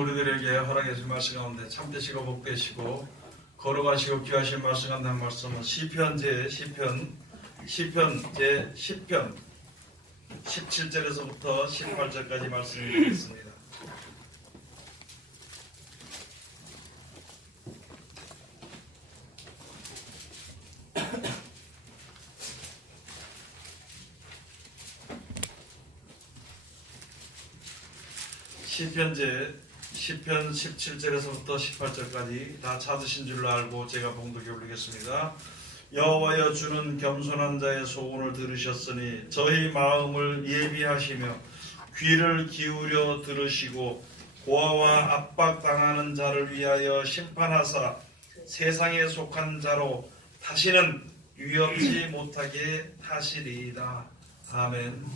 우리들에게 허락해 준 말씀 가운데 참되시고 복되시고 거룩하시고 귀하신 말씀 가운데 한 말씀은 시편 제 10편 17절에서부터 18절까지 말씀을 드리겠습니다. 시편 17절에서부터 18절까지 다 찾으신 줄로 알고 제가 봉독해 올리겠습니다. 여호와여, 주는 겸손한 자의 소원을 들으셨으니 저희 마음을 예비하시며 귀를 기울여 들으시고 고아와 압박당하는 자를 위하여 심판하사 세상에 속한 자로 다시는 위협지 못하게 하시리이다. 아멘.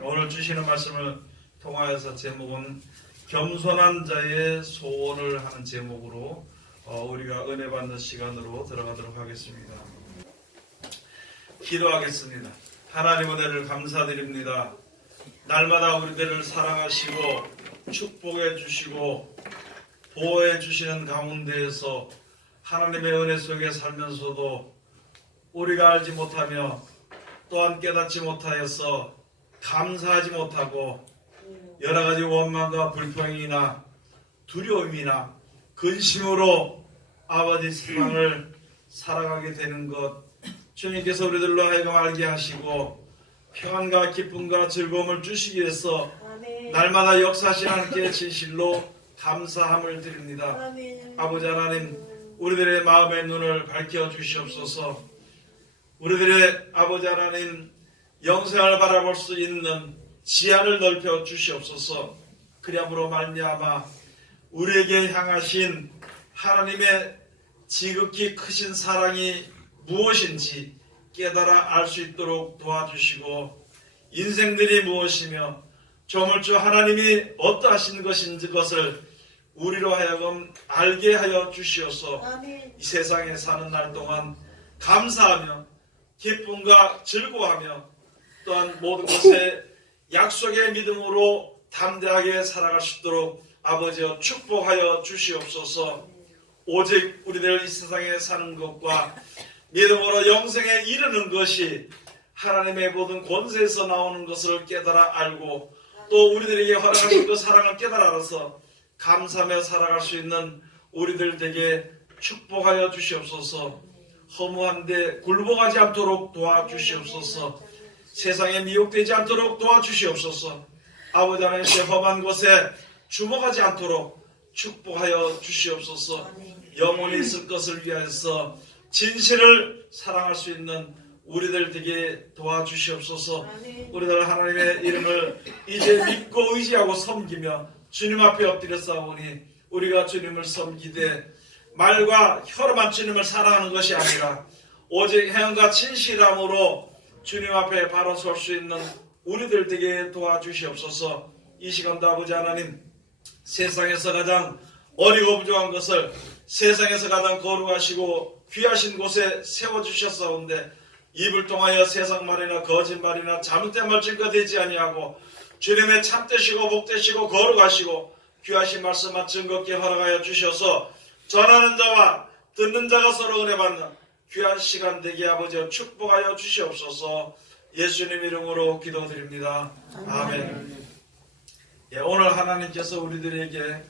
오늘 주시는 말씀을 통하여서 제목은 겸손한 자의 소원을 하는 제목으로 우리가 은혜 받는 시간으로 들어가도록 하겠습니다. 기도하겠습니다. 하나님 은혜를 감사드립니다. 날마다 우리들을 사랑하시고 축복해 주시고 보호해 주시는 가운데에서 하나님의 은혜 속에 살면서도 우리가 알지 못하며 또한 깨닫지 못하여서 감사하지 못하고 여러 가지 원망과 불평이나 두려움이나 근심으로 아버지 세상을 살아가게 되는 것, 주님께서 우리들로 하여금 알게 하시고 평안과 기쁨과 즐거움을 주시기 위해서 날마다 역사하신 하나님께 진실로 감사함을 드립니다. 아버지 하나님, 우리들의 마음의 눈을 밝혀 주시옵소서. 우리들의 아버지 하나님 영생을 바라볼 수 있는 지안을 넓혀 주시옵소서. 그리함으로 말미암아 우리에게 향하신 하나님의 지극히 크신 사랑이 무엇인지 깨달아 알 수 있도록 도와주시고 인생들이 무엇이며 조물주 하나님이 어떠하신 것인지 것을 우리로 하여금 알게 하여 주시어서 이 세상에 사는 날 동안 감사하며 기쁨과 즐거워하며 또한 모든 것에 약속의 믿음으로 담대하게 살아갈 수 있도록 아버지여 축복하여 주시옵소서. 오직 우리들 이 세상에 사는 것과 믿음으로 영생에 이르는 것이 하나님의 모든 권세에서 나오는 것을 깨달아 알고 또 우리들에게 허락하신 그 사랑을 깨달아 알아서 감사하며 살아갈 수 있는 우리들 되게 축복하여 주시옵소서. 허무한데 굴복하지 않도록 도와주시옵소서. 세상에 미혹되지 않도록 도와주시옵소서. 아버지 하나님, 험한 것에 주목하지 않도록 축복하여 주시옵소서. 영원히 있을 것을 위하여서 진실을 사랑할 수 있는 우리들 되게 도와주시옵소서. 우리들 하나님의 이름을 이제 믿고 의지하고 섬기며 주님 앞에 엎드려 싸우니 우리가 주님을 섬기되 말과 혀로만 주님을 사랑하는 것이 아니라 오직 행함과 진실함으로 주님 앞에 바로 설 수 있는 우리들 되게 도와주시옵소서. 이 시간도 아버지 하나님, 세상에서 가장 어리고 부족한 것을 세상에서 가장 거룩하시고 귀하신 곳에 세워주셨사온데 입을 통하여 세상 말이나 거짓말이나 잘못된 말 증거되지 아니하고 주님의 참되시고 복되시고 거룩하시고 귀하신 말씀만 증거케 허락하여 주셔서 전하는 자와 듣는 자가 서로 은혜 받는 귀한 시간 되게 아버지여 축복하여 주시옵소서. 예수님 이름으로 기도드립니다. 아멘. 예, 오늘 하나님께서 우리들에게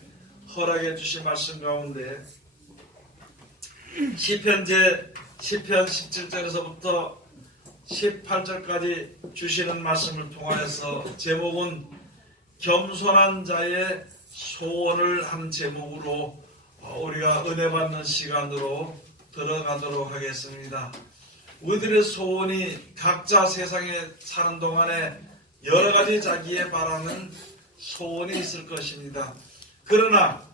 허락해 주신 말씀 가운데 시편 17절에서부터 18절까지 주시는 말씀을 통하여서 제목은 겸손한 자의 소원을 하는 제목으로 우리가 은혜 받는 시간으로 들어가도록 하겠습니다. 우리들의 소원이 각자 세상에 사는 동안에 여러 가지 자기의 바라는 소원이 있을 것입니다. 그러나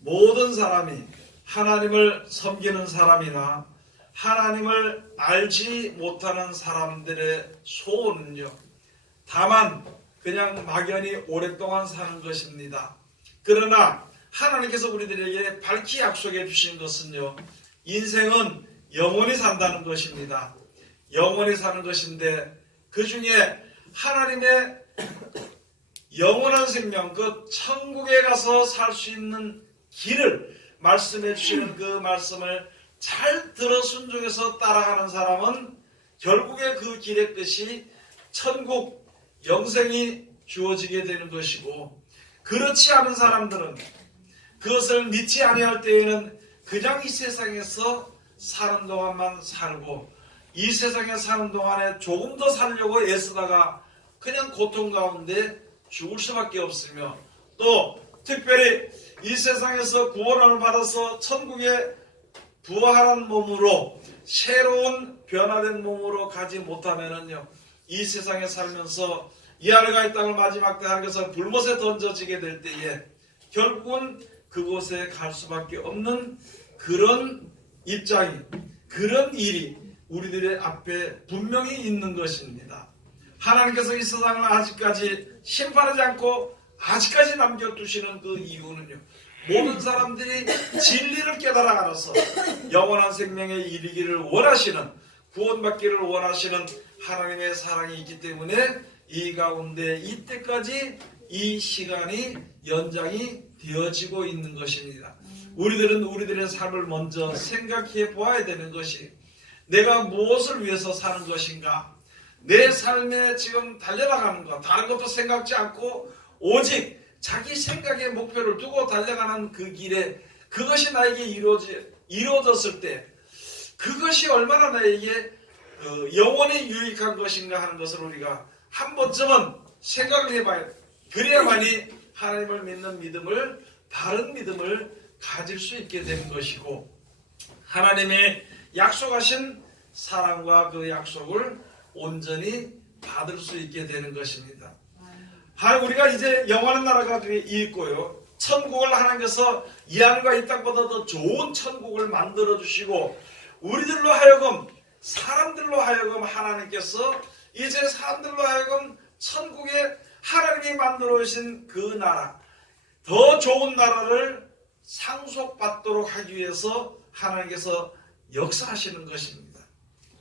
모든 사람이 하나님을 섬기는 사람이나 하나님을 알지 못하는 사람들의 소원은요, 다만 그냥 막연히 오랫동안 사는 것입니다. 그러나 하나님께서 우리들에게 밝히 약속해 주신 것은요, 인생은 영원히 산다는 것입니다. 영원히 사는 것인데 그 중에 하나님의 영원한 생명, 그 천국에 가서 살 수 있는 길을 말씀해 주시는 그 말씀을 잘 들어 순종해서 따라가는 사람은 결국에 그 길의 끝이 천국 영생이 주어지게 되는 것이고, 그렇지 않은 사람들은 그것을 믿지 아니할 때에는 그냥 이 세상에서 사는 동안만 살고, 이 세상에 사는 동안에 조금 더 살려고 애쓰다가 그냥 고통 가운데 죽을 수밖에 없으며, 또 특별히 이 세상에서 구원을 받아서 천국에 부활한 몸으로, 새로운 변화된 몸으로 가지 못하면은요, 이 세상에 살면서 이 하늘과 이 땅을 마지막 때 하늘에서 불못에 던져지게 될 때에 결국은 그곳에 갈 수밖에 없는 그런 입장이, 그런 일이 우리들의 앞에 분명히 있는 것입니다. 하나님께서 이 세상을 아직까지 심판하지 않고 아직까지 남겨두시는 그 이유는요, 모든 사람들이 진리를 깨달아 알아서 영원한 생명에 이르기를 원하시는, 구원받기를 원하시는 하나님의 사랑이 있기 때문에 이 가운데 이때까지 이 시간이 연장이 되어지고 있는 것입니다. 우리들은 우리들의 삶을 먼저 생각해 보아야 되는 것이, 내가 무엇을 위해서 사는 것인가, 내 삶에 지금 달려나가는 것, 다른 것도 생각지 않고 오직 자기 생각의 목표를 두고 달려가는 그 길에 그것이 나에게 이루어졌을 때 그것이 얼마나 나에게 영원히 유익한 것인가 하는 것을 우리가 한 번쯤은 생각을 해봐야 돼. 그래야만이 하나님을 믿는 믿음을, 바른 믿음을 가질 수 있게 되는 것이고, 하나님의 약속하신 사랑과 그 약속을 온전히 받을 수 있게 되는 것입니다. 우리가 이제 영원한 나라가 있고요, 천국을 하나님께서 이 하늘과 이 땅보다 더 좋은 천국을 만들어 주시고, 우리들로 하여금, 사람들로 하여금 하나님께서 이제 사람들로 하여금 천국에 하나님이 만들어 오신 그 나라, 더 좋은 나라를 상속받도록 하기 위해서 하나님께서 역사하시는 것입니다.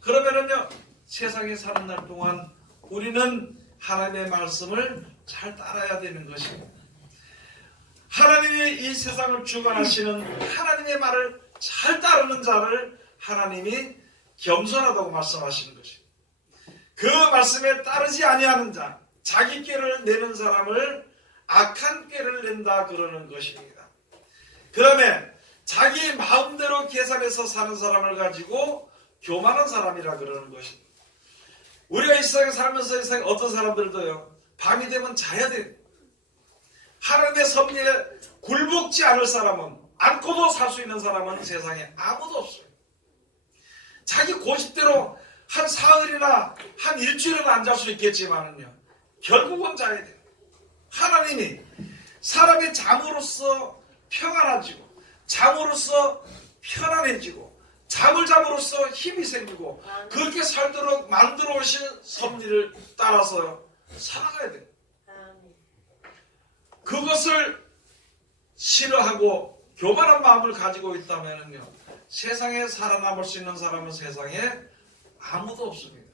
그러면은요, 세상에 사는 날 동안 우리는 하나님의 말씀을 잘 따라야 되는 것입니다. 하나님이 이 세상을 주관하시는 하나님의 말을 잘 따르는 자를 하나님이 겸손하다고 말씀하시는 것입니다. 그 말씀에 따르지 아니하는 자, 자기 꾀를 내는 사람을 악한 꾀를 낸다 그러는 것입니다. 그다음에 자기 마음대로 계산해서 사는 사람을 가지고 교만한 사람이라 그러는 것입니다. 우리가 이 세상에 살면서 이 세상에 어떤 사람들도요, 밤이 되면 자야 돼. 하나님의 섭리에 굴복지 않을 사람은, 않고도 살 수 있는 사람은 세상에 아무도 없어요. 자기 고집대로 한 사흘이나 한 일주일은 안 잘 수 있겠지만은요, 결국은 자야 돼요. 하나님이 사람이 잠으로써 평안해지고, 잠으로써 편안해지고, 잠을 잠으로써 힘이 생기고, 그렇게 살도록 만들어 오신 섭리를 따라서 살아가야 돼요. 그것을 싫어하고 교만한 마음을 가지고 있다면요, 세상에 살아남을 수 있는 사람은 세상에 아무도 없습니다.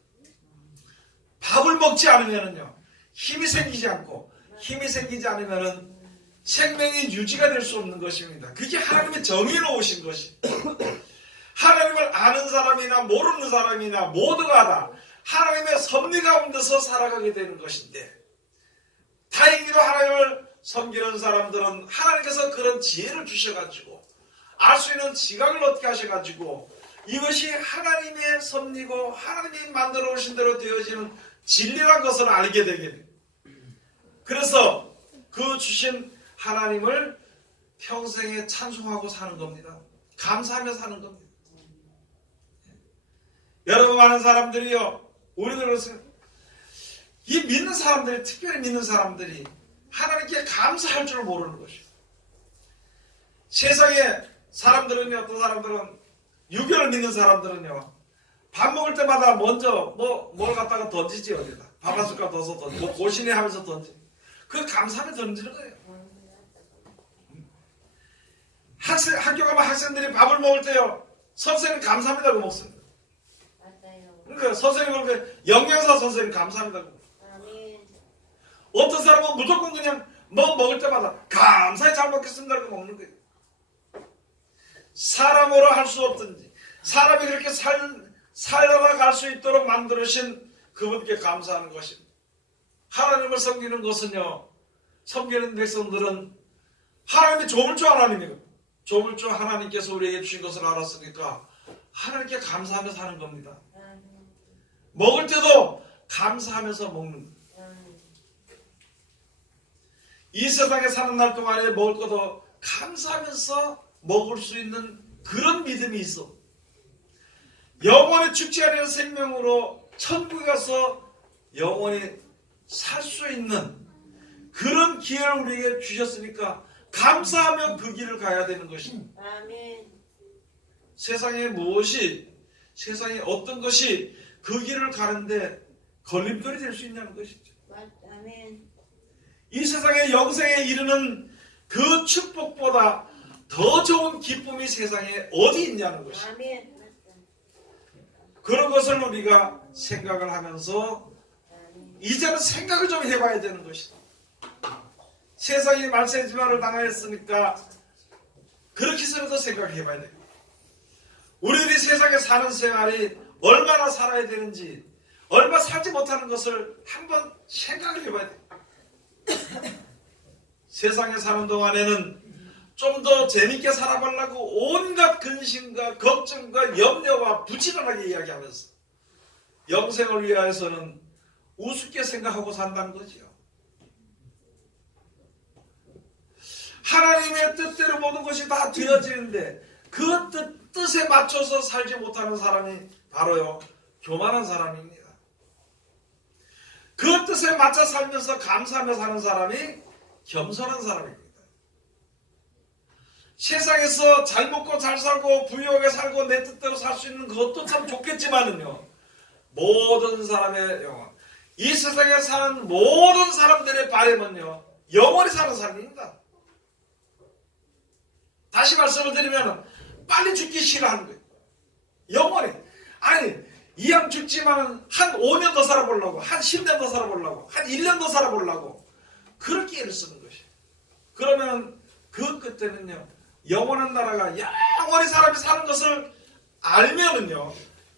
밥을 먹지 않으면요, 힘이 생기지 않고, 힘이 생기지 않으면은 생명이 유지가 될 수 없는 것입니다. 그게 하나님이 정해놓으신 것이. 하나님을 아는 사람이나 모르는 사람이나 모두가 다 하나님의 섭리 가운데서 살아가게 되는 것인데, 다행히도 하나님을 섬기는 사람들은 하나님께서 그런 지혜를 주셔가지고 알 수 있는 지각을 얻게 하셔가지고 이것이 하나님의 섭리고 하나님이 만들어 오신 대로 되어지는 진리란 것을 알게 되게 됩니다. 그래서 그 주신 하나님을 평생에 찬송하고 사는 겁니다. 감사하며 사는 겁니다. 여러분, 많은 사람들이요, 우리들은 이 믿는 사람들이, 특별히 믿는 사람들이 하나님께 감사할 줄 모르는 것이에요. 세상에 사람들은요, 어떤 사람들은, 유교를 믿는 사람들은요, 밥 먹을 때마다 먼저 뭘 갖다가 던지지, 어디다. 밥 한 숟갈 넣어서 던지고, 고시네 하면서 던지. 그 감사하며 던지는 거예요. 학교 가면 학생들이 밥을 먹을 때요, 선생님 감사합니다고 먹습니다. 맞아요. 그러니까 선생님을 영양사 선생님 감사합니다고. 어떤 사람은 무조건 그냥 뭐 먹을 때마다 감사히 잘 먹겠습니다 이렇게 먹는 거예요. 사람으로 할 수 없든지 사람이 그렇게 살아갈 수 있도록 만들으신 그분께 감사하는 것입니다. 하나님을 섬기는 것은요, 섬기는 백성들은 하나님이 조물주 하나님이고 조물주 하나님께서 우리에게 주신 것을 알았으니까 하나님께 감사하며 사는 겁니다. 먹을 때도 감사하면서 먹는 거예요. 이 세상에 사는 날 동안에 먹을 것도 감사하면서 먹을 수 있는 그런 믿음이 있어. 영원히 죽지 않는 생명으로 천국에 가서 영원히 살 수 있는 그런 기회를 우리에게 주셨으니까 감사하며 그 길을 가야 되는 것입니다. 아멘. 세상에 무엇이, 세상에 어떤 것이 그 길을 가는데 걸림돌이 될 수 있냐는 것이죠. 아멘. 이 세상의 영생에 이르는 그 축복보다 더 좋은 기쁨이 세상에 어디 있냐는 것이죠. 아멘. 그런 것을 우리가 생각을 하면서 이제는 생각을 좀 해봐야 되는 것이다. 세상이 말세지마를 당하였으니까 그렇게 해서라도 생각해봐야 돼요. 우리들이 세상에 사는 생활이 얼마나 살아야 되는지, 얼마 살지 못하는 것을 한번 생각을 해봐야 돼요. 세상에 사는 동안에는 좀 더 재밌게 살아보려고 온갖 근심과 걱정과 염려와 부지런하게 이야기하면서 영생을 위하여서는 우습게 생각하고 산다는 거죠. 하나님의 뜻대로 모든 것이 다 되어지는데 그 뜻에 맞춰서 살지 못하는 사람이 바로요, 교만한 사람입니다. 그 뜻에 맞춰 살면서 감사하며 사는 사람이 겸손한 사람입니다. 세상에서 잘 먹고 잘 살고 부유하게 살고 내 뜻대로 살 수 있는 그것도 참 좋겠지만은요, 모든 사람의 영혼, 이 세상에 사는 모든 사람들의 바람은요, 영원히 사는 사람입니다. 다시 말씀을 드리면 빨리 죽기 싫어하는 거예요. 영원히. 아니, 이왕 죽지만 한 5년 더 살아보려고, 한 10년 더 살아보려고, 한 1년 더 살아보려고 그렇게 애를 쓰는 것이에요. 그러면 그 끝에는요, 영원한 나라가 영원히 사람이 사는 것을 알면은요,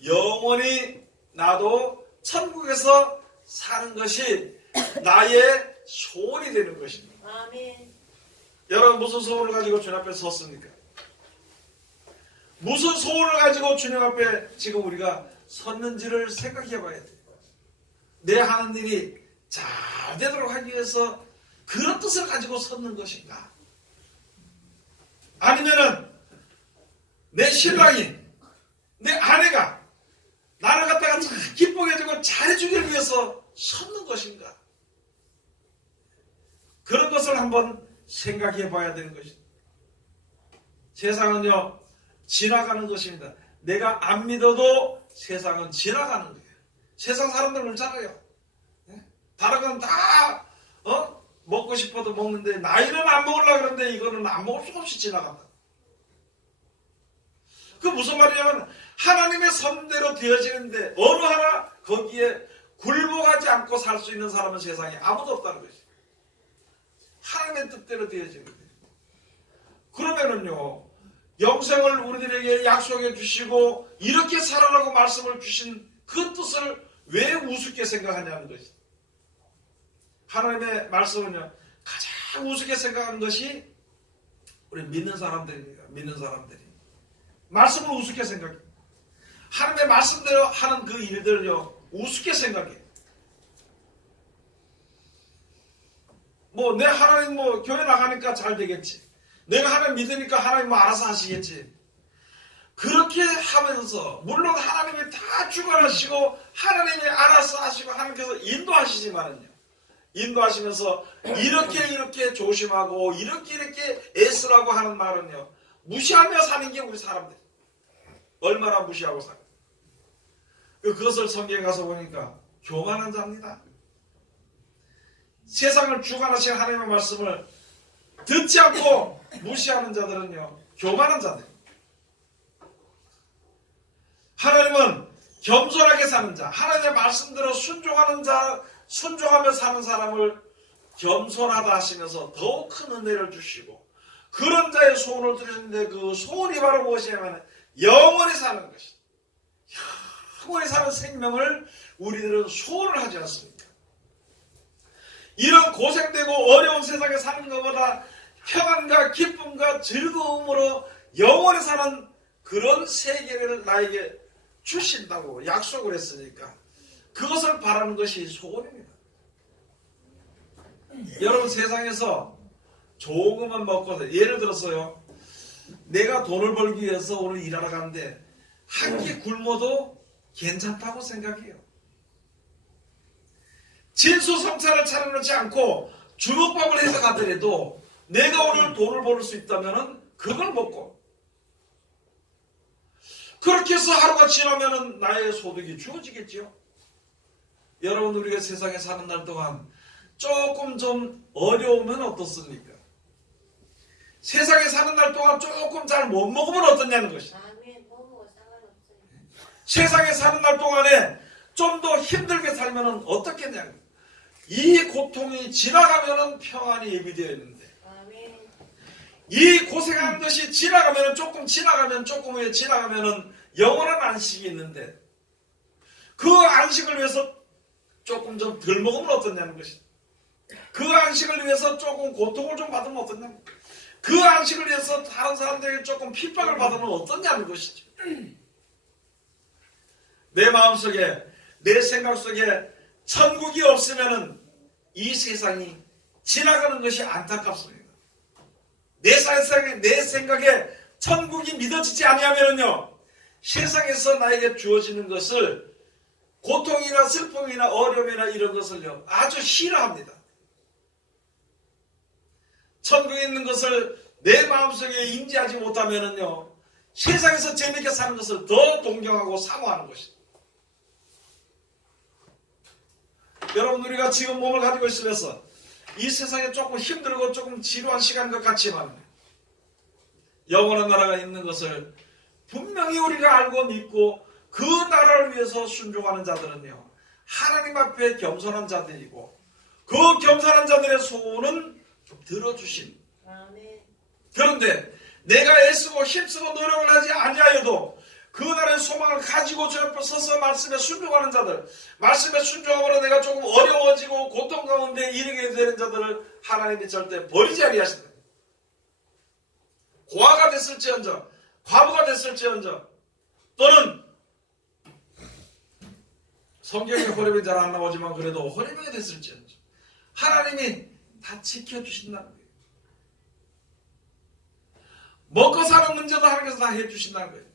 영원히 나도 천국에서 사는 것이 나의 소원이 되는 것입니다. 아멘. 여러분, 무슨 소원을 가지고 주님 앞에 섰습니까? 무슨 소원을 가지고 주님 앞에 지금 우리가 섰는지를 생각해 봐야 돼요. 내 하는 일이 잘 되도록 하기 위해서 그런 뜻을 가지고 섰는 것인가? 아니면은 내 신랑이, 내 아내가 나를 갖다가 참 기쁘게 해주고 잘해주기 위해서 섰는 것인가? 그런 것을 한번 생각해 봐야 되는 것입니다. 세상은요, 지나가는 것입니다. 내가 안 믿어도 세상은 지나가는 거예요. 세상 사람들 그렇잖아요. 다른 건 다 먹고 싶어도 먹는데 나이는 안 먹으려고 그러는데 이거는 안 먹을 수가 없이 지나간다. 그 무슨 말이냐면 하나님의 선대로 되어지는데 어느 하나 거기에 굴복하지 않고 살 수 있는 사람은 세상에 아무도 없다는 것이죠. 하나님의 뜻대로 되어지는 거예요. 그러면은요, 영생을 우리들에게 약속해 주시고 이렇게 살아라고 말씀을 주신 그 뜻을 왜 우습게 생각하냐는 것이죠. 하나님의 말씀은요, 가장 우습게 생각하는 것이 우리 믿는 사람들입니다. 믿는 사람들이 말씀을 우습게 생각해요. 하나님의 말씀대로 하는 그 일들을요, 우습게 생각해요. 뭐 내 하나님 뭐 교회 나가니까 잘 되겠지, 내가 하나님 믿으니까 하나님 뭐 알아서 하시겠지, 그렇게 하면서 물론 하나님이 다 주관하시고 하나님이 알아서 하시고 하나님께서 인도하시지만은요, 인도하시면서 이렇게 조심하고 이렇게 애쓰라고 하는 말은요, 무시하며 사는 게 우리 사람들 얼마나 무시하고 살아요. 그것을 성경에 가서 보니까 교만한 자입니다. 세상을 주관하신 하나님의 말씀을 듣지 않고 무시하는 자들은요, 교만한 자들. 하나님은 겸손하게 사는 자, 하나님의 말씀대로 순종하는 자, 순종하며 사는 사람을 겸손하다 하시면서 더욱 큰 은혜를 주시고 그런 자의 소원을 들으셨는데 그 소원이 바로 무엇이냐면 영원히 사는 것이다. 영원히 사는 생명을 우리들은 소원을 하지 않습니까? 이런 고생되고 어려운 세상에 사는 것보다 평안과 기쁨과 즐거움으로 영원히 사는 그런 세계를 나에게 주신다고 약속을 했으니까 그것을 바라는 것이 소원입니다. 여러분 세상에서 조금만 먹고 예를 들어서요, 내가 돈을 벌기 위해서 오늘 일하러 가는데 한 끼 굶어도 괜찮다고 생각해요. 진수성찬을 차려놓지 않고 주먹밥을 해서 가더라도 내가 오늘 돈을 벌 수 있다면 그걸 먹고 그렇게 해서 하루가 지나면 나의 소득이 주어지겠죠. 여러분 우리가 세상에 사는 날 동안 조금 좀 어려우면 어떻습니까? 세상에 사는 날 동안 조금 잘 못 먹으면 어떠냐는 것이죠. 세상에 사는 날 동안에 좀 더 힘들게 살면 어떻겠냐는 거예요. 이 고통이 지나가면 평안이 예비되어 있는데 이 고생하는 것이 지나가면 조금 후에 지나가면 영원한 안식이 있는데 그 안식을 위해서 조금 좀 덜 먹으면 어떠냐는 것이죠. 그 안식을 위해서 조금 고통을 좀 받으면 어떠냐는 것이죠. 그 안식을 위해서 다른 사람들에게 조금 핍박을 받으면 어떠냐는 것이죠. 내 마음속에 내 생각 속에 천국이 없으면 이 세상이 지나가는 것이 안타깝습니다. 내 생각에 천국이 믿어지지 아니하면요 세상에서 나에게 주어지는 것을 고통이나 슬픔이나 어려움이나 이런 것을요 아주 싫어합니다. 천국에 있는 것을 내 마음속에 인지하지 못하면요 세상에서 재밌게 사는 것을 더 동경하고 사모하는 것입니다. 여러분 우리가 지금 몸을 가지고 있으면서 이 세상에 조금 힘들고 조금 지루한 시간인 것 같지만 영원한 나라가 있는 것을 분명히 우리가 알고 믿고 그 나라를 위해서 순종하는 자들은요 하나님 앞에 겸손한 자들이고 그 겸손한 자들의 소원은 들어주신. 그런데 내가 애쓰고 힘쓰고 노력을 하지 아니하여도 그 날의 소망을 가지고 저 옆에 서서 말씀에 순종하는 자들, 말씀에 순종함으로 내가 조금 어려워지고 고통 가운데 이르게 되는 자들을 하나님이 절대 버리지 아니하신다. 고아가 됐을지언정, 과부가 됐을지언정, 또는 성경에 호레병 잘 안 나오지만 그래도 호레병이 됐을지언정 하나님이 다 지켜주신다는 거예요. 먹고 사는 문제도 하나님께서 다 해주신다는 거예요.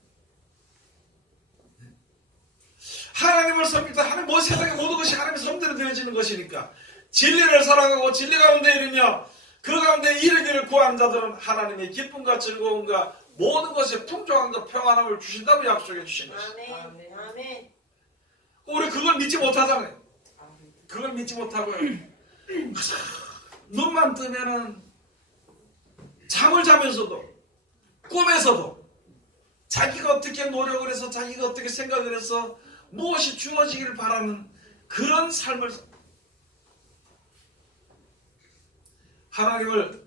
하나님을 섬길 때 하나님 세상의 모든 것이 하나님의 섬대로 되어지는 것이니까 진리를 사랑하고 진리 가운데 이르며 그 가운데 이르기를 구하는 자들은 하나님의 기쁨과 즐거움과 모든 것에 풍족함과 평안함을 주신다고 약속해 주신 것입니다. 아멘. 우리 그걸 믿지 못하잖아요. 그걸 믿지 못하고요. 눈만 뜨면은 잠을 자면서도 꿈에서도 자기가 어떻게 노력을 해서 자기가 어떻게 생각을 해서 무엇이 주어지기를 바라는 그런 삶을 하나님을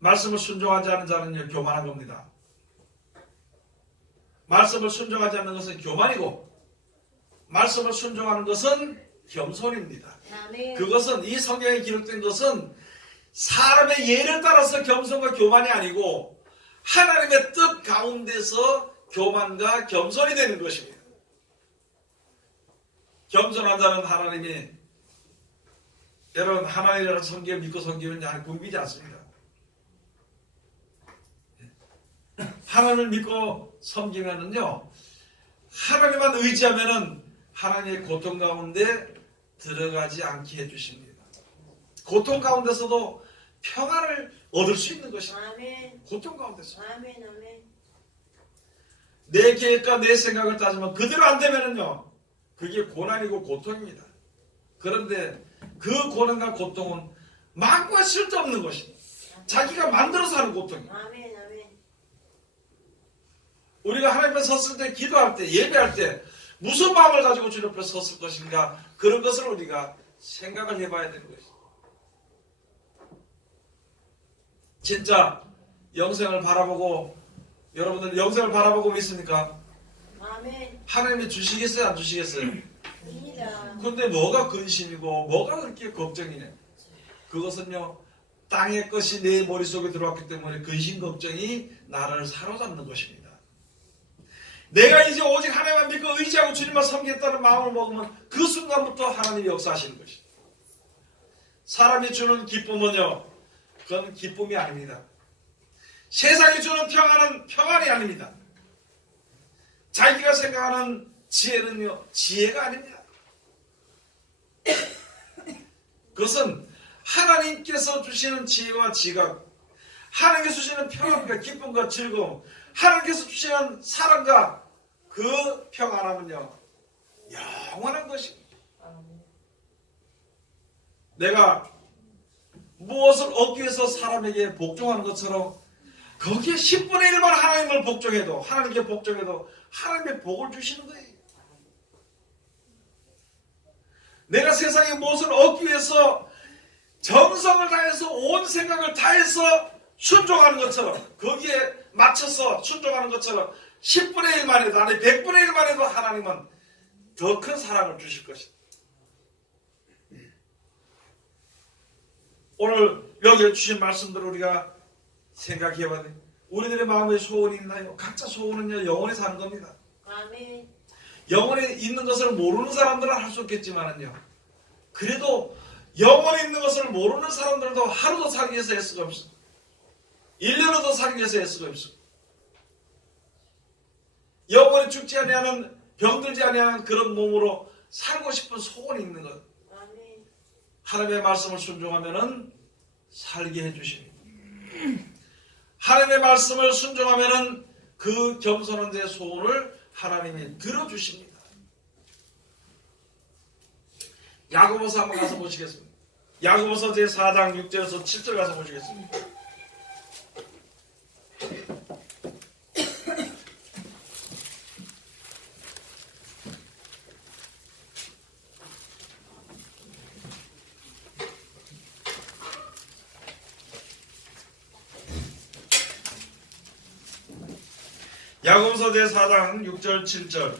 말씀을 순종하지 않는 자는 교만한 겁니다. 말씀을 순종하지 않는 것은 교만이고 말씀을 순종하는 것은 겸손입니다. 그것은 이 성경에 기록된 것은 사람의 예를 따라서 겸손과 교만이 아니고 하나님의 뜻 가운데서 교만과 겸손이 되는 것입니다. 겸손한 자는 하나님이 여러분 하나님이라는 성경을 믿고 섬기는 자는 굶기지 않습니다. 하나님을 믿고 섬기면은요 하나님만 의지하면은 하나님의 고통 가운데 들어가지 않게 해주십니다. 고통 가운데서도 평안을 얻을 수 있는 것입니다. 아멘. 고통 가운데서. 아멘. 내 계획과 내 생각을 따지면 그대로 안 되면은요 그게 고난이고 고통입니다. 그런데 그 고난과 고통은 마음과 쓸데없는 것입니다. 자기가 만들어서 하는 고통입니다. 아멘. 우리가 하나님 앞에 섰을 때 기도할 때 예배할 때 무슨 마음을 가지고 주님 앞에 섰을 것인가 그런 것을 우리가 생각을 해봐야 되는 것입니다. 진짜 영생을 바라보고, 여러분들 영생을 바라보고 있습니까? 아멘. 하나님이 주시겠어요? 안 주시겠어요? 입니다. 근데 뭐가 근심이고 뭐가 그렇게 걱정이냐? 그것은요, 땅의 것이 내 머릿속에 들어왔기 때문에 근심 걱정이 나를 사로잡는 것입니다. 내가 이제 오직 하나님만 믿고 의지하고 주님만 섬기겠다는 마음을 먹으면 그 순간부터 하나님이 역사하시는 것입니다. 사람이 주는 기쁨은요, 그건 기쁨이 아닙니다. 세상이 주는 평안은 평안이 아닙니다. 자기가 생각하는 지혜는요, 지혜가 아닙니다. 그것은 하나님께서 주시는 지혜와 지각, 하나님께서 주시는 평안과 기쁨과 즐거움, 하나님께서 주시는 사랑과 그 평안함은요, 영원한 것입니다. 내가 무엇을 얻기 위해서 사람에게 복종하는 것처럼 거기에 10분의 1만 하나님을 복종해도, 하나님께 복종해도 하나님의 복을 주시는 거예요. 내가 세상에 무엇을 얻기 위해서 정성을 다해서 온 생각을 다해서 순종하는 것처럼, 거기에 맞춰서 순종하는 것처럼 10분의 1만 해도, 아니 100분의 1만 해도 하나님은 더 큰 사랑을 주실 것이다. 오늘 여기에 주신 말씀들을 우리가 생각해 봐야 돼요. 우리들의 마음에 소원이 있나요? 각자 소원은요, 영원히 사는 겁니다. 아멘. 영원히 있는 것을 모르는 사람들은 할 수 없겠지만은요, 그래도 영원히 있는 것을 모르는 사람들도 하루도 살기 위해서 애쓰고 없어. 1년을 더 살기 위해서 애쓰고 없어. 영원히 죽지 아니하는, 병들지 아니하는 그런 몸으로 살고 싶은 소원이 있는 것. 아멘. 하나님의 말씀을 순종하면은 살게 해주십니다. 하나님의 말씀을 순종하면은 그 겸손한 제 소원을 하나님이 들어주십니다. 야고보서 한번 가서 보시겠습니다. 야고보서 제4장 6절에서 7절 가서 보시겠습니다. 야고보서 제4장 6절 7절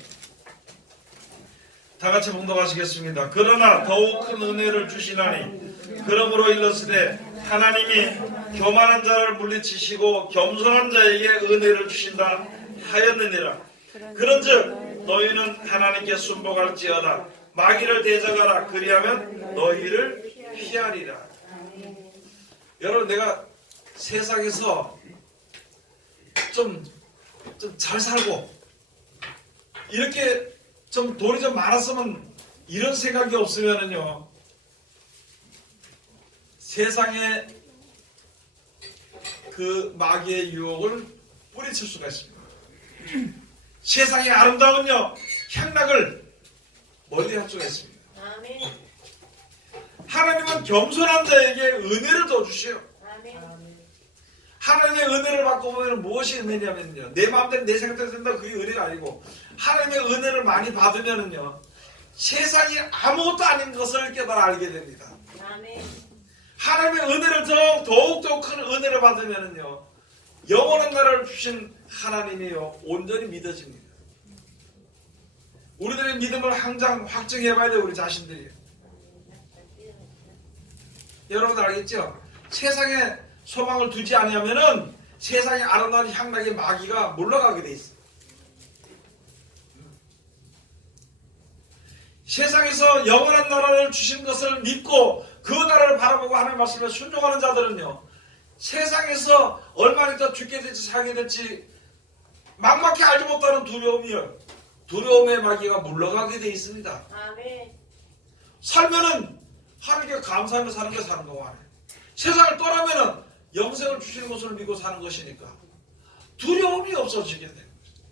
다 같이 봉독하시겠습니다. 그러나 더욱 큰 은혜를 주시나니 그러므로 일렀으되 하나님이 교만한 자를 물리치시고 겸손한 자에게 은혜를 주신다 하였느니라. 그런즉 너희는 하나님께 순복할지어다. 마귀를 대적하라. 그리하면 너희를 피하리라. 여러분, 내가 세상에서 좀 잘 살고 이렇게 좀 돈이 좀 많았으면, 이런 생각이 없으면은요, 세상에 그 마귀의 유혹을 뿌리칠 수가 있습니다. 세상의 아름다움은요, 향락을 멀리할 수가 있습니다. 아멘. 하나님은 겸손한 자에게 은혜를 더 주시오. 아멘. 하나님의 은혜를 받고 보면 무엇이 은혜냐면요, 내 마음대로 내 생각대로 된다, 그게 은혜가 아니고, 하나님의 은혜를 많이 받으면은요, 세상이 아무것도 아닌 것을 깨달아 알게 됩니다. 아멘. 하나님의 은혜를 더욱 큰 은혜를 받으면은요, 영원한 나라를 주신 하나님이요, 온전히 믿어집니다. 우리들의 믿음을 항상 확증해봐야 돼요, 우리 자신들이. 여러분 알겠죠? 세상에 소망을 두지 아니하면은 세상의 아름다운 향락의 마귀가 물러가게 돼 있어요. 세상에서 영원한 나라를 주신 것을 믿고 그 나라를 바라보고 하나님의 말씀에 순종하는 자들은요, 세상에서 얼마나 더 죽게 될지 살게 될지 막막히 알지 못하는 두려움이요, 두려움의 마귀가 물러가게 돼 있습니다. 아멘. 살면은 하나님께 감사하며 사는 게 사는 거고, 세상을 떠나면은 영생을 주시는 것을 믿고 사는 것이니까 두려움이 없어지게 되는 거죠.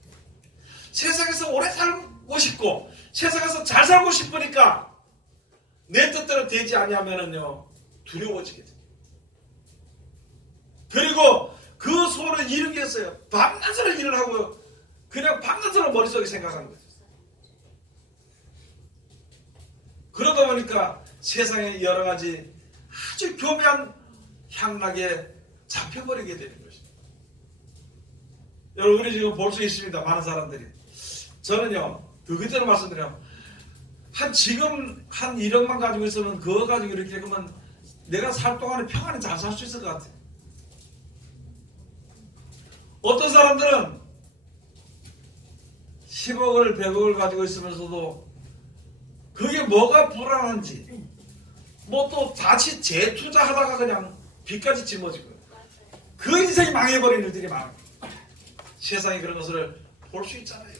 세상에서 오래 살고 싶고 세상에서 잘 살고 싶으니까 내 뜻대로 되지 아니하면은요, 두려워지게 돼요. 그리고 그 소원을 이루기 위해서요, 밤낮으로 일을 하고 그냥 밤낮으로 머릿속에 생각하는 거죠. 그러다 보니까 세상에 여러 가지 아주 교묘한 향락의 잡혀버리게 되는 것입니다. 여러분, 우리 지금 볼 수 있습니다. 많은 사람들이. 저는요, 그때로 말씀드려요. 지금 한 1억만 가지고 있으면 그거 가지고 이렇게 그러면 내가 살 동안에 평안히 잘 살 수 있을 것 같아요. 어떤 사람들은 10억을 100억을 가지고 있으면서도 그게 뭐가 불안한지 뭐 또 다시 재투자하다가 그냥 빚까지 짊어지고 그 인생이 망해버린 일들이 많아요. 세상에 그런 것을 볼 수 있잖아요.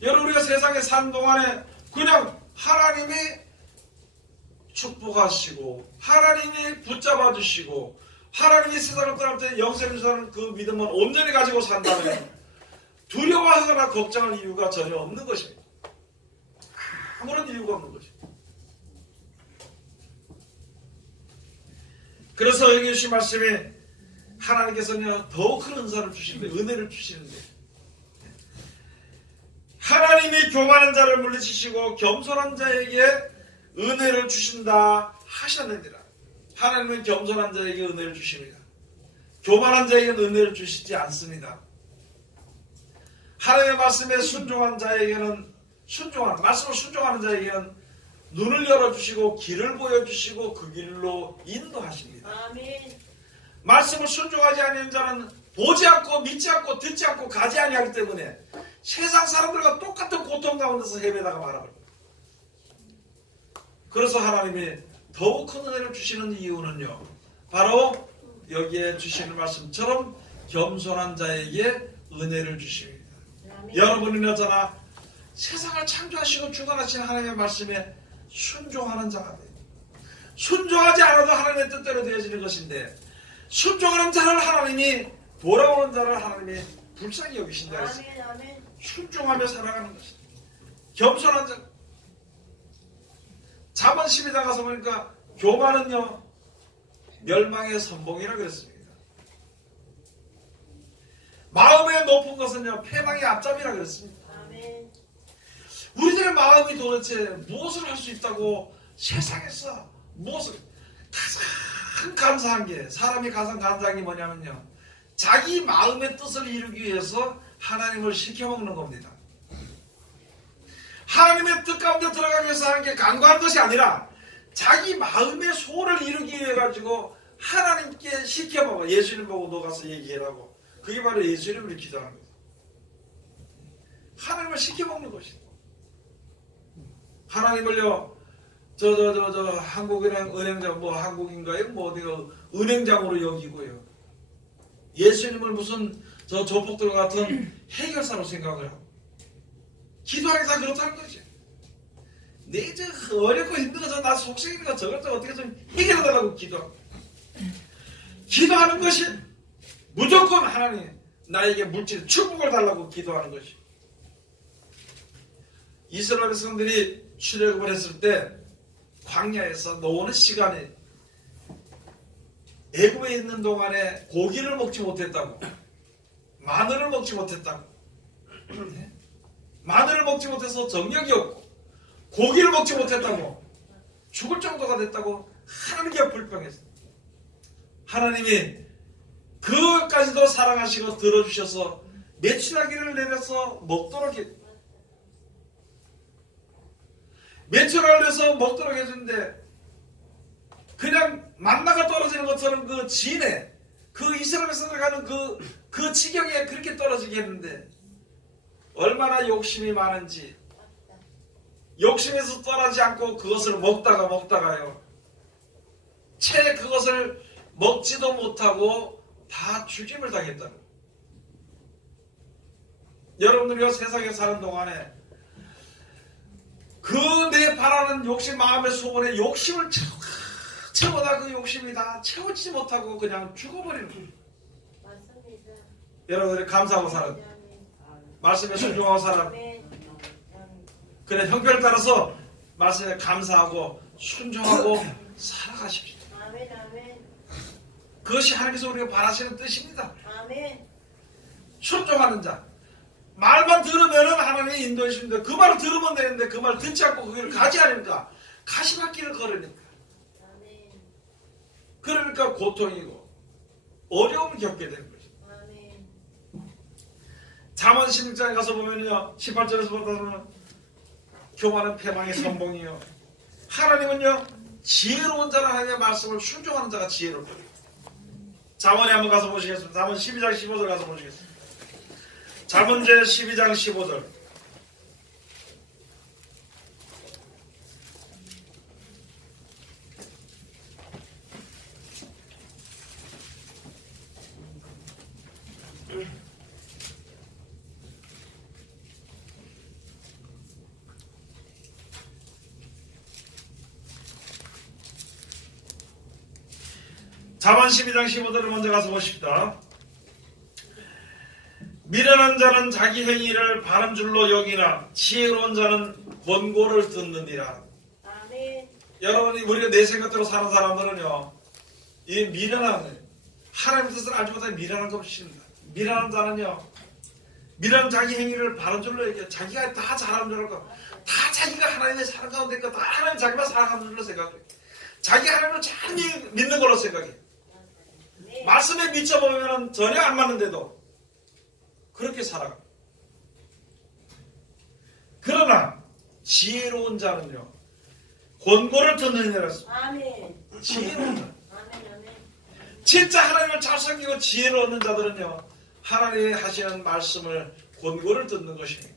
여러분, 우리가 세상에 사는 동안에 그냥 하나님이 축복하시고 하나님이 붙잡아 주시고 하나님이 세상을 떠날 때 영생을 사는 그 믿음을 온전히 가지고 산다면 두려워하거나 걱정할 이유가 전혀 없는 것입니다. 아무런 이유가 없는 것입니다. 그래서 여기 주신 말씀에 하나님께서는 더욱 큰 은사를 주시는데, 은혜를 주시는데, 하나님이 교만한 자를 물리치시고 겸손한 자에게 은혜를 주신다 하셨느니라. 하나님은 겸손한 자에게 은혜를 주십니다. 교만한 자에게는 은혜를 주시지 않습니다. 하나님의 말씀에 순종한 자에게는 말씀을 순종하는 자에게는 눈을 열어주시고 길을 보여주시고 그 길로 인도하십니다. 아멘. 말씀을 순종하지 않는 자는 보지 않고 믿지 않고 듣지 않고 가지 아니하기 때문에 세상 사람들과 똑같은 고통 가운데서 헤매다가 말아버립니다. 그래서 하나님이 더욱 큰 은혜를 주시는 이유는요, 바로 여기에 주시는 말씀처럼 겸손한 자에게 은혜를 주십니다. 아멘. 여러분이나 저나 세상을 창조하시고 주관하신 하나님의 말씀에 순종하는 자가 돼요. 순종하지 않아도 하나님의 뜻대로 되어지는 것인데, 순종하는 자를 하나님이, 돌아오는 자를 하나님이 불쌍히 여기신다 했어요. 아멘. 아멘. 순종하며 살아가는 것입니다. 겸손한 자. 잠언 12장 가서 보니까 교만은요, 멸망의 선봉이라 그랬습니다. 마음의 높은 것은요, 패망의 앞잡이라 그랬습니다. 아멘. 우리들의 마음이 도대체 무엇을 할 수 있다고 세상에서 무엇을, 가장 감사한 게, 사람이 가장 감사한 게 뭐냐면요, 자기 마음의 뜻을 이루기 위해서 하나님을 시켜먹는 겁니다. 하나님의 뜻 가운데 들어가기 위해서 하는 게 간과한 것이 아니라 자기 마음의 소원을 이루기 위해 가지고 하나님께 시켜먹어. 예수님 보고 너 가서 얘기해라고. 그게 바로 예수님을 기도하는 거예요. 하나님을 시켜먹는 것이다. 하나님을요, 한국은행 은행장, 뭐 한국인가요? 뭐 어디가 은행장으로 여기고요. 예수님을 무슨 조폭들 같은 해결사로 생각을 하고. 기도하기 다 그렇다는 거지. 내 어렵고 힘든 거, 나 속색인 거 저것 어떻게 좀 해결해달라고 기도하고. 기도하는 것이 무조건 하나님 나에게 물질 축복을 달라고 기도하는 것이. 이스라엘 백성들이 출애굽을 했을 때 광야에서 노는 시간에 애굽에 있는 동안에 고기를 먹지 못했다고, 마늘을 먹지 못했다고, 마늘을 먹지 못해서 정력이 없고 고기를 먹지 못했다고 죽을 정도가 됐다고 하나님께 불평했어요. 하나님이 그것까지도 사랑하시고 들어주셔서 메추라기를 내려서 먹도록 메추라기를 내서 먹도록 해주는데, 그냥 만나가 떨어지는 것처럼 그 진에, 그 이스라엘에서 가는 그 지경에 그렇게 떨어지게 했는데, 얼마나 욕심이 많은지, 욕심에서 떠나지 않고 그것을 먹다가요, 채 그것을 먹지도 못하고 다 죽임을 당했다는. 여러분들이 세상에 사는 동안에 그 내 바라는 욕심, 마음의 소원에 욕심을 채워다 그 욕심이 다 채워지지 못하고 그냥 죽어버리는 거예요. 맞습니다. 여러분들이 감사하고 살아요. 말씀에 순종하고 살아. 아멘. 그래, 형편을 따라서 말씀에 감사하고 순종하고 살아가십시오. 아멘. 아멘. 그것이 하나님께서 우리가 바라시는 뜻입니다. 아멘. 순종하는 자. 말만 들으면은 하나님이 인도해 주시는데, 그 말을 들으면 되는데 그 말을 듣지 않고 그 길을 가지 않으니까 가시밭길을 걸으니까. 아멘. 그러니까 고통이고 어려움을 겪게 되는 거죠. 아멘. 잠언 16장에 가서 보면요 18절에서 보면 교만은 패망의 선봉이요 하나님은요 지혜로운 자는 하나님의 말씀을 순종하는 자가 지혜로울 거예요. 잠언에 한번 가서 보시겠습니다. 잠언 12장 15절 가서 보시겠습니다. 잠언제 12장 15절. 잠언 12장 15절을 먼저 가서 보십시다. 미련한 자는 자기 행위를 바른 줄로 여기나 지혜로운 자는 권고를 듣느니라. 아멘. 여러분 우리가 내 생각대로 사는 사람들은요 이 미련한 거예요. 하나님 뜻을 알지 못하는 미련한 것입니다. 미련한 자는요 미련한 자기 행위를 바른 줄로 여기나 자기가 다 잘하는 줄 알고 다 자기가 하나님의 사랑 가운데 있고 다 하나님 자기만 사랑하는 줄로 생각해요. 자기 하나님을 잘 믿는 걸로 생각해요. 네. 말씀에 미쳐보면 전혀 안 맞는데도 그렇게 살아가. 그러나 지혜로운 자는요 권고를 듣느니라. 아멘. 지혜로운 자. 아멘. 아멘. 진짜 하나님을 잘 섬기고 지혜를 얻는 자들은요 하나님이 하시는 말씀을 권고를 듣는 것입니다.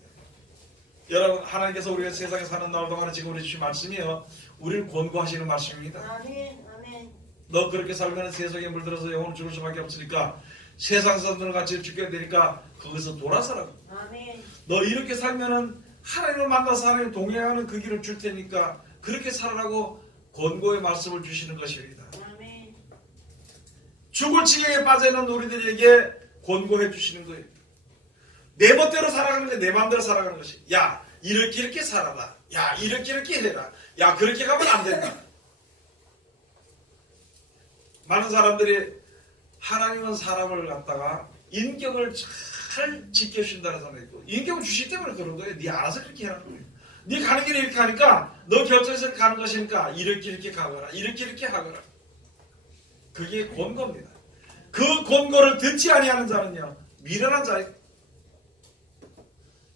여러분 하나님께서 우리가 세상에 사는 날 동안에 지금 우리 주신 말씀이요 우리를 권고하시는 말씀입니다. 아멘. 아멘. 너 그렇게 살면 세상에 물들어서 영혼을 죽을 수밖에 없으니까 세상 사람들 같이 죽게 되니까 거기서 돌아서라고. 아멘. 너 이렇게 살면은 하나님을 만나서 하나님 동행하는 그 길을 줄 테니까 그렇게 살아라고 권고의 말씀을 주시는 것입니다. 아멘. 죽을 지경에 빠져있는 우리들에게 권고해 주시는 거예요. 내 멋대로 살아가는 게 내 마음대로 살아가는 것이. 야 이렇게 살아라. 야 이렇게 해라. 야 그렇게 가면 안 된다. 많은 사람들이 하나님은 사람을 갖다가 인격을 잘 지켜주신다는 사람이 있고 인격을 주시기 때문에 그런 거예요. 네 알아서 그렇게 하라는 거예요. 네 가는 길이 이렇게 하니까 너 결정해서 가는 것이니까 이렇게 가거라. 이렇게 하거라. 그게 권고입니다. 그 권고를 듣지 아니하는 자는요 미련한 자예요.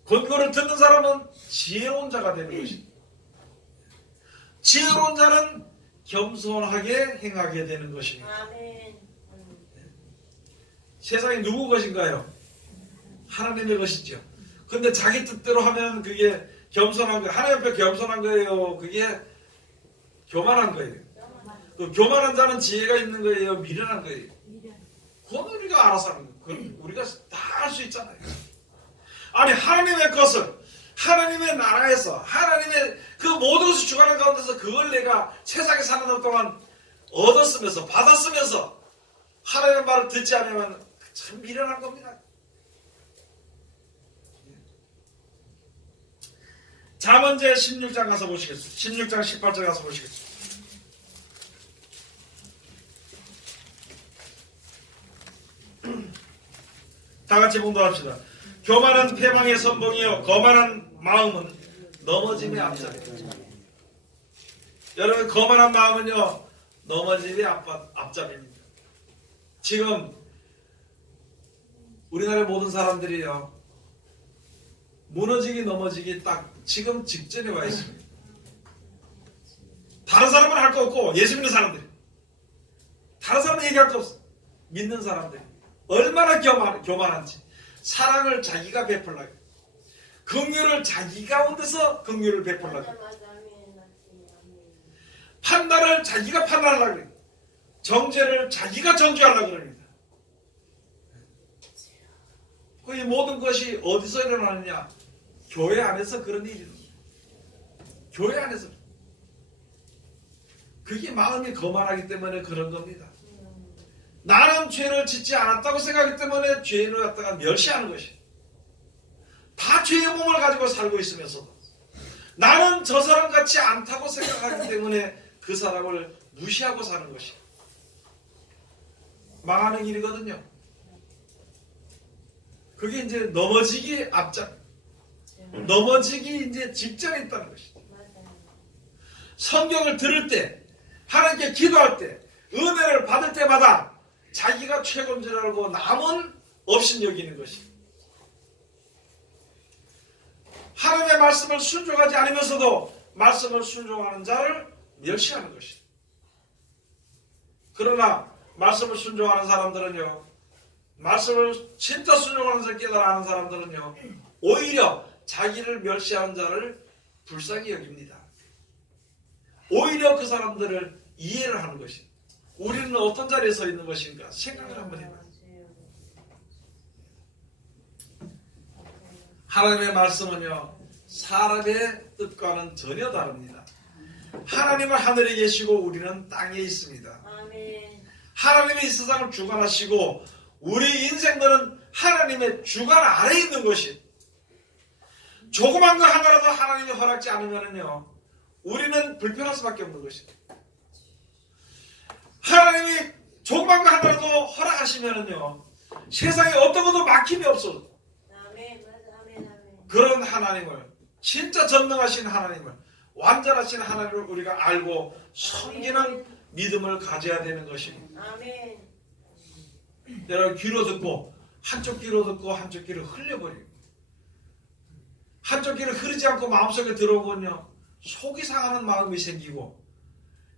권고를 듣는 사람은 지혜로운 자가 되는 것입니다. 지혜로운 자는 겸손하게 행하게 되는 것입니다. 아멘. 세상이 누구 것인가요? 하나님의 것이죠. 근데 자기 뜻대로 하면 그게 겸손한 거예요. 하나님 앞에 겸손한 거예요. 그게 교만한 거예요. 그 교만한 자는 지혜가 있는 거예요. 미련한 거예요. 그건 우리가 알아서 하는 거예요. 그건 우리가 다 할 수 있잖아요. 아니 하나님의 것을 하나님의 나라에서 하나님의 그 모든 것을 주관하는 가운데서 그걸 내가 세상에 사는 동안 얻었으면서 받았으면서 하나님의 말을 듣지 않으면 참 미련한 겁니다. 잠언제 16장 가서 보시겠습니다. 16장 18절 가서 보시겠습니다. 다 같이 봉독합시다. 교만은 패망의 선봉이요 거만한 마음은 넘어짐의 앞잡이다. 여러분 거만한 마음은요 넘어짐의 앞잡이입니다. 지금 우리나라의 모든 사람들이요 무너지기 넘어지기 딱 지금 직전에 와 있습니다. 다른 사람은 할 거 없고 예수 믿는 사람들이 다른 사람은 얘기할 거 없어. 믿는 사람들이 얼마나 교만한지 사랑을 자기가 베풀라고 긍휼을 자기 가운데서 긍휼을 베풀라고 판단을 자기가 판단하려고 그래요. 정죄를 자기가 정죄하려고 그럽니다. 이 모든 것이 어디서 일어나느냐? 교회 안에서 그런 일이 일어납니다. 교회 안에서. 그게 마음이 거만하기 때문에 그런 겁니다. 나는 죄를 짓지 않았다고 생각하기 때문에 죄를 갖다가 멸시하는 것이. 다 죄의 몸을 가지고 살고 있으면서도 나는 저 사람 같지 않다고 생각하기 때문에 그 사람을 무시하고 사는 것이. 망하는 일이거든요. 그게 이제 넘어지기 앞장, 넘어지기 이제 직전에 있다는 것이죠. 성경을 들을 때, 하나님께 기도할 때, 은혜를 받을 때마다 자기가 최고인 줄 알고 남은 없인 여기는 것입니다. 하나님의 말씀을 순종하지 않으면서도 말씀을 순종하는 자를 멸시하는 것입니다. 그러나 말씀을 순종하는 사람들은요, 말씀을 진짜 순종하면서 깨달아 아는 사람들은요, 오히려 자기를 멸시하는 자를 불쌍히 여깁니다. 오히려 그 사람들을 이해를 하는 것입니다. 우리는 어떤 자리에 서 있는 것인가 생각을 한번 해봐요. 하나님의 말씀은요, 사람의 뜻과는 전혀 다릅니다. 하나님은 하늘에 계시고 우리는 땅에 있습니다. 아멘. 하나님이 이 세상을 주관하시고 우리 인생들은 하나님의 주관 아래에 있는 것이, 조그만 거 하나라도 하나님이 허락지 않으면요 우리는 불편할 수밖에 없는 것입니다. 하나님이 조그만 거 하나라도 허락하시면요 세상에 어떤 것도 막힘이 없어. 아멘. 맞아. 아멘. 아멘. 그런 하나님을, 진짜 전능하신 하나님을, 완전하신 하나님을 우리가 알고 섬기는 믿음을 가져야 되는 것입니다. 아멘. 여러분, 귀로 듣고 한쪽 귀로 듣고 한쪽 귀로 흘려버리고, 한쪽 귀로 흐르지 않고 마음속에 들어오면요 속이 상하는 마음이 생기고,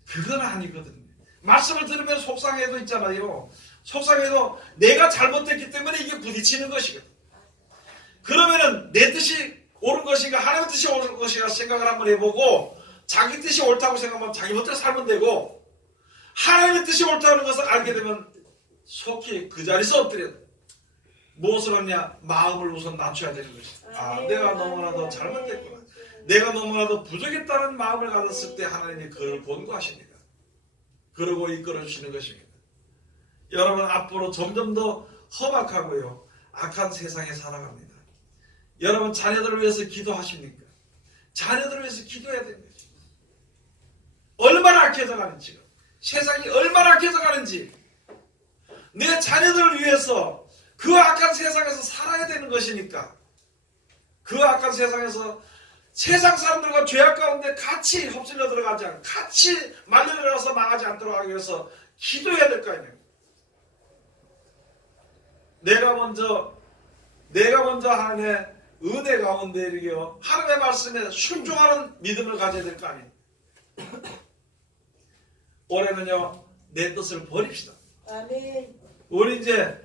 그건 아니거든요. 말씀을 들으면 속상해도 있잖아요. 속상해도 내가 잘못됐기 때문에 이게 부딪히는 것이거든. 그러면은 내 뜻이 옳은 것인가 하나님의 뜻이 옳은 것인가 생각을 한번 해보고, 자기 뜻이 옳다고 생각하면 자기 멋대로 살면 되고, 하나님의 뜻이 옳다는 것을 알게 되면 속히 그 자리에서 엎드려 무엇을 하냐? 마음을 우선 낮춰야 되는 것이다. 아, 내가 너무나도 잘못됐구나, 내가 너무나도 부족했다는 마음을 가졌을 때 하나님이 그를 권고하십니다. 그러고 이끌어 주시는 것입니다. 여러분, 앞으로 점점 더 험악하고요 악한 세상에 살아갑니다. 여러분, 자녀들을 위해서 기도하십니까? 자녀들을 위해서 기도해야 됩니다. 얼마나 악해져 가는지, 세상이 얼마나 악해져 가는지, 내 자녀들을 위해서 그 악한 세상에서 살아야 되는 것이니까, 그 악한 세상에서 세상 사람들과 죄악 가운데 같이 흡슬려 들어가지 않고 같이 말려 들어가서 망하지 않도록 하기 위해서 기도해야 될 거 아니에요. 내가 먼저 하나님의 은혜 가운데 이르게요 하나님의 말씀에 순종하는 믿음을 가져야 될 거 아니에요. 올해는요 내 뜻을 버립시다. 아멘. 우리 이제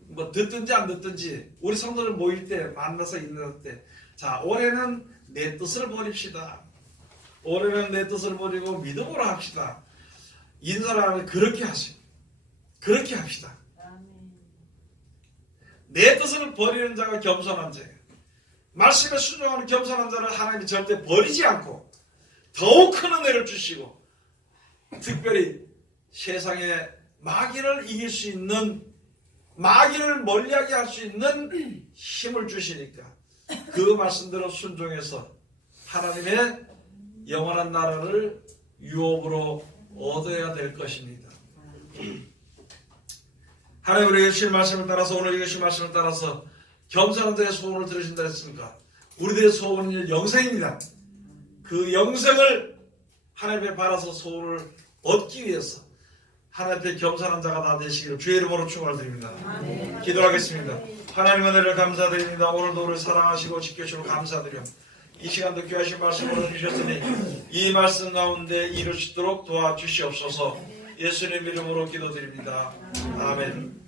뭐 듣든지 안 듣든지 우리 성도들 모일 때, 만나서 있는 때, 자, 올해는 내 뜻을 버립시다. 올해는 내 뜻을 버리고 믿음으로 합시다. 인사를 하면 그렇게 하시고 그렇게 합시다. 아멘. 내 뜻을 버리는 자가 겸손한 자예요. 말씀에 순종하는 겸손한 자를 하나님이 절대 버리지 않고 더욱 큰 은혜를 주시고, 특별히 세상에 마귀를 이길 수 있는, 마귀를 멀리하게 할 수 있는 힘을 주시니까 그 말씀대로 순종해서 하나님의 영원한 나라를 유업으로 얻어야 될 것입니다. 하나님, 우리에게 주신 말씀을 따라서, 오늘 읽으신 말씀을 따라서 겸손한 자의 소원을 들으신다 했습니까? 우리들의 소원은 영생입니다. 그 영생을 하나님께 바라서 소원을 얻기 위해서 하나님 앞에 겸손한 자가 다 되시기를 주의 이름으로 축원을 드립니다. 아멘. 기도하겠습니다. 하나님 은혜를 감사드립니다. 오늘도 우리를 사랑하시고 지켜주시고 감사드려. 이 시간도 귀하신 말씀을 주셨으니 이 말씀 가운데 이룰 수 있도록 도와주시옵소서. 예수님 이름으로 기도드립니다. 아멘.